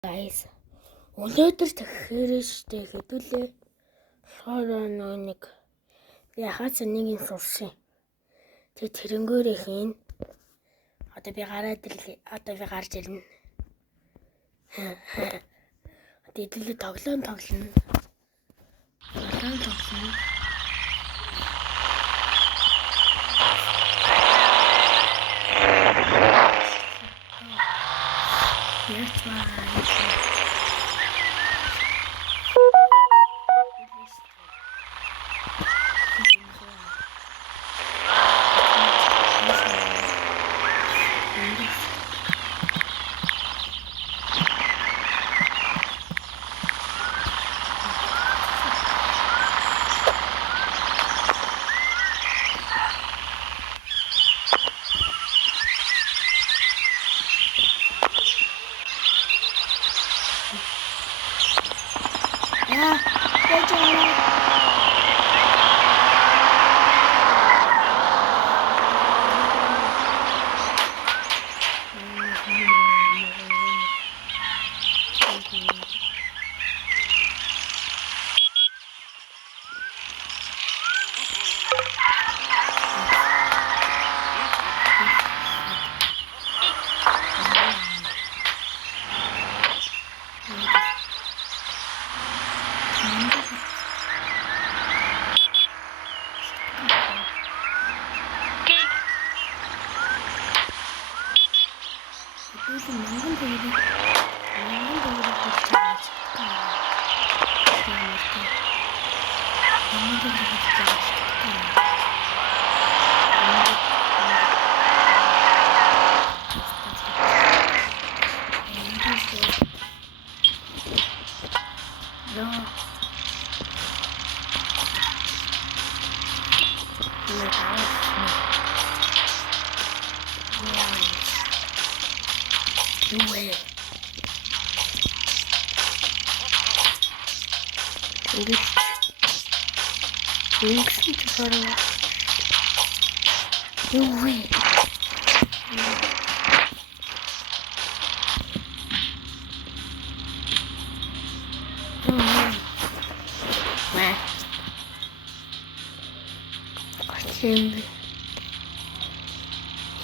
Guys, өнөөдөр тэгэхээр хэдүүлээ болохоор нэг яхаац нэг юм сурсан. Тэгээ тэрнгөөрөө хийн. Одоо би гарч ирнэ. Одоо хэдүүлээ тоглоно. That's why. Yeah, good job.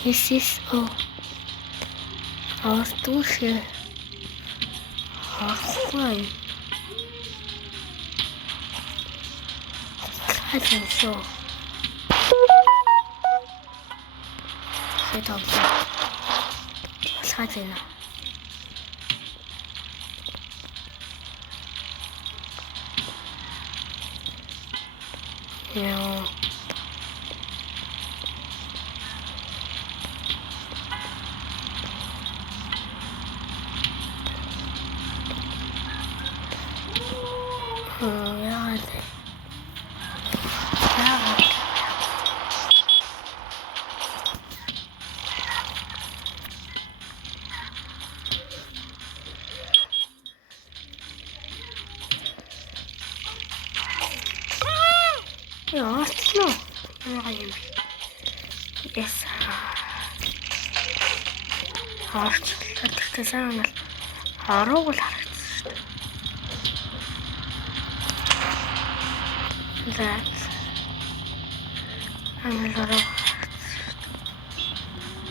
This is our douche. Horn. I think so. Sit up. What's happening now? No. Yes. Харагдсан бол харууг л харагдсан шүү дээ. That.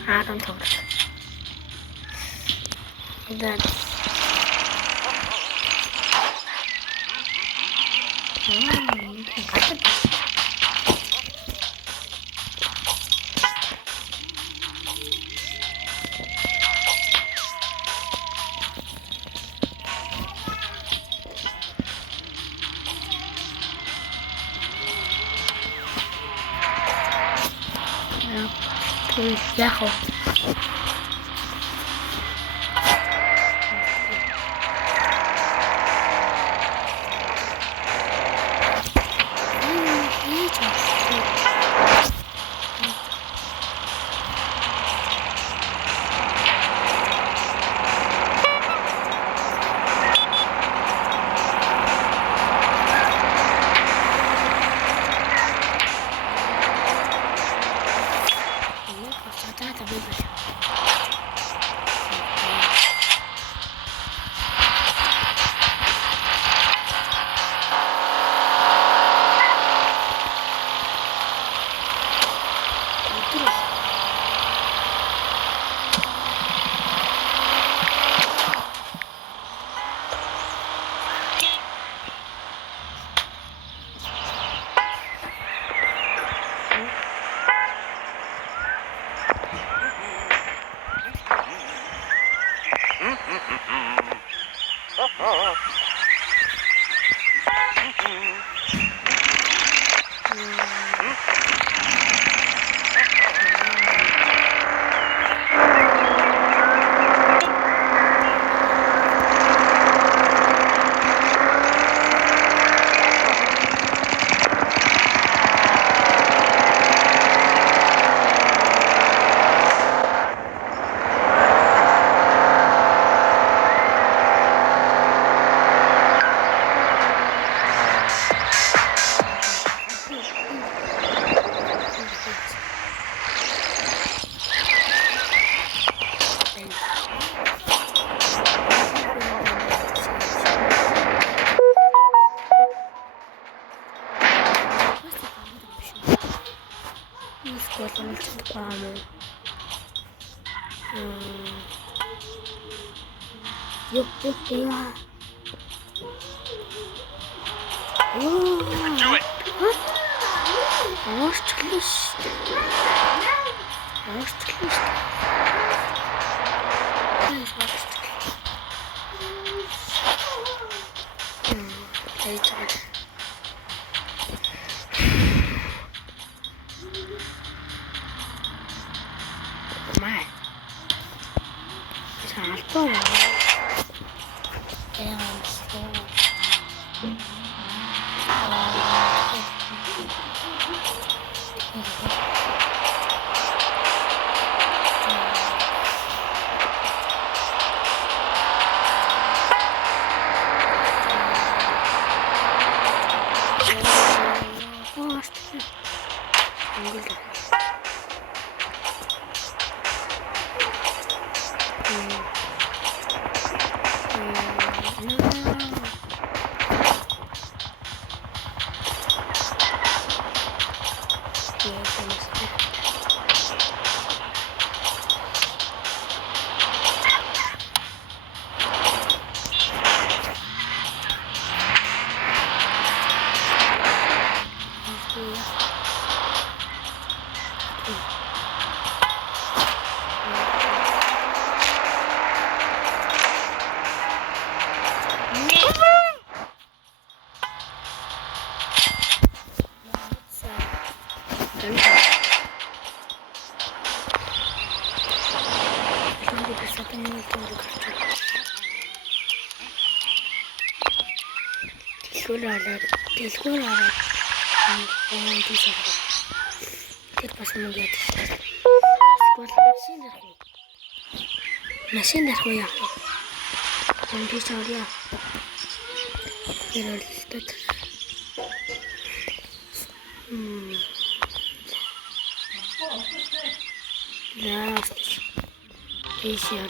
I don't know. That. Yahoo. Боловч чадахгүй юу? Яа. Аарчлаа шүү. Май. Салбар. Дэлгүүр аваад тэр бас юм яа. Бол машин дах уу яа. Энд чаврия. Тэрэлтэд. Яа. Тийшээ.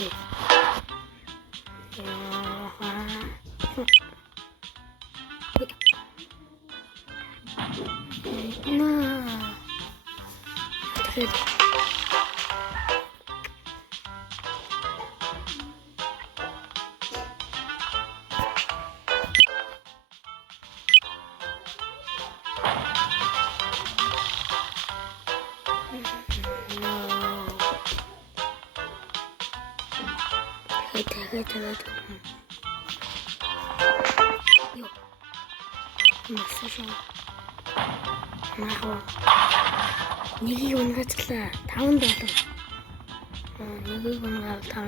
Тэгээд ёо массаж нахо нэгийг унгацлаа $5 нэгийг унгаал $5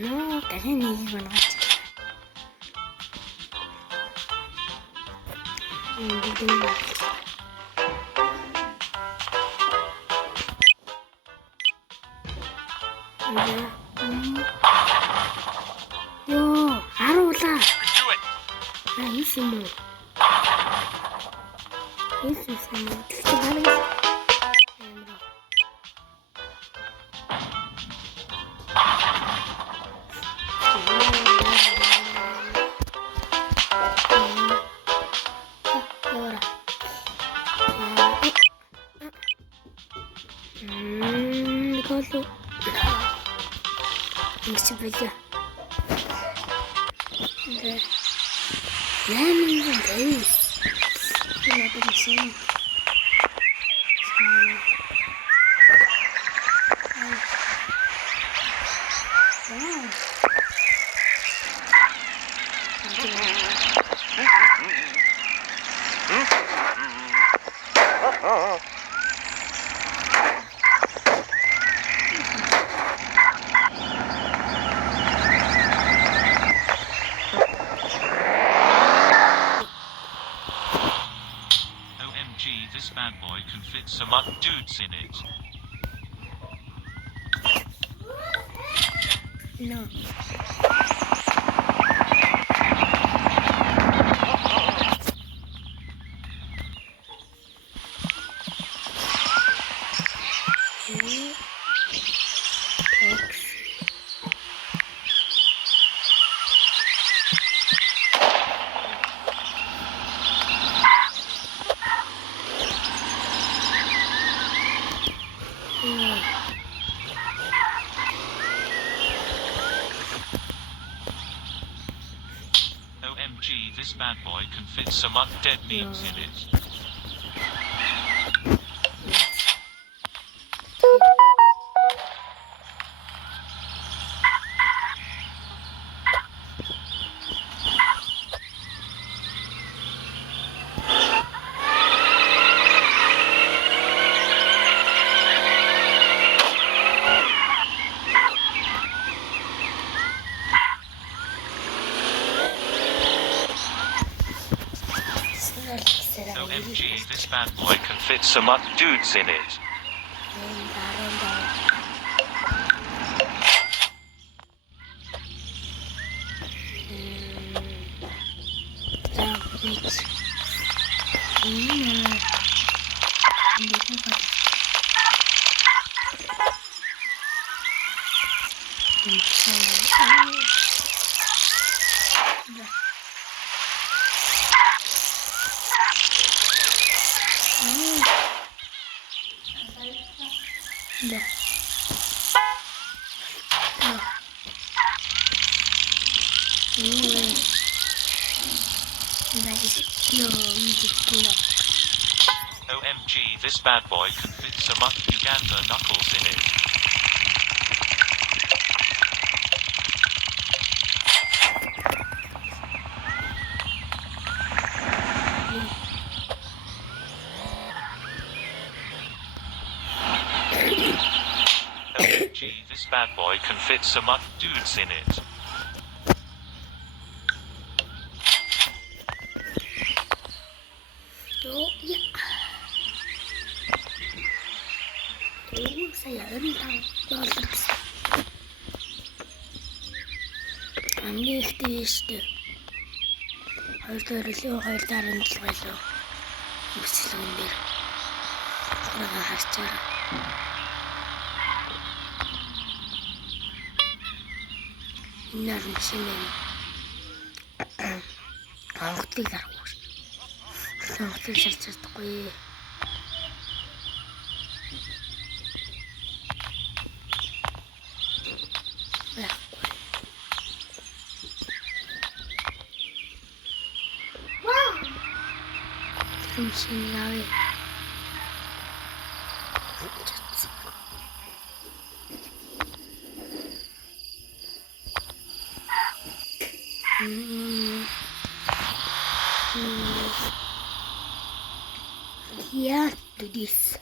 ноо дахин нэгийг унгаач Yo, haruula. Исэм үү? Исэм үү? Николу. Ингэсэн байлаа. Lemon and days. this bad boy can fit some dudes in it. No. OMG, this bad boy can fit some dead meats in it. OMG, this bad boy can fit some dudes in it. OMG, this bad boy can fit some Uganda knuckles in it. OMG, this bad boy can fit some dudes in it. Saya entah lolos. Английский шүү. Хоёр дараагийн хэлбэл бичлэгэн дээр хураа харчаараа. Инаар нь шинэ Монголыг харахгүй шүү. Монголыг шалж чадахгүй. Шинэ Yeah, do this.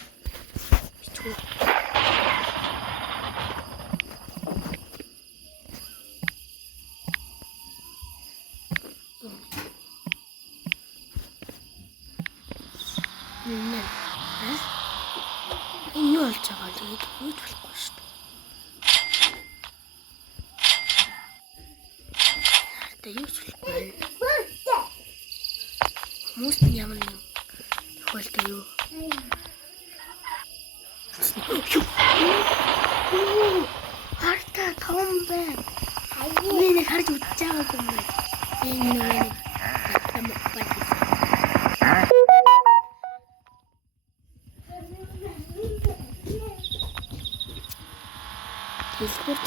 Энэ болж байгаа тэгээд юу болохгүй шүү дээ. Хартай юу болохгүй. Хүмүүс ямар нэг хөлтэй юу. Харта том бай. Миний харж үзэж байгаа юм байна. Энэ нэг Discord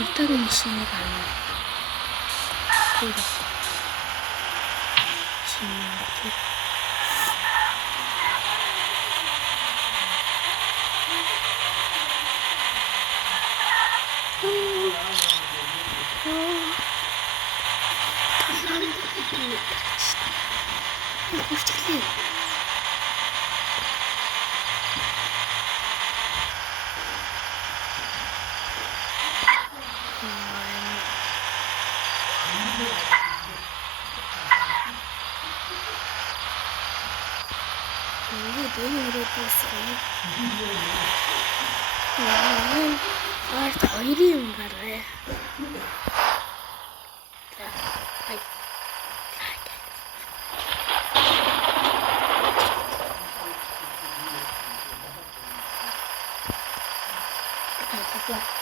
불타는 신호가 아니야. 그래. 신호기. 어떡해. 이게 너무 어려웠어요. 더 이리운가를 해. 아,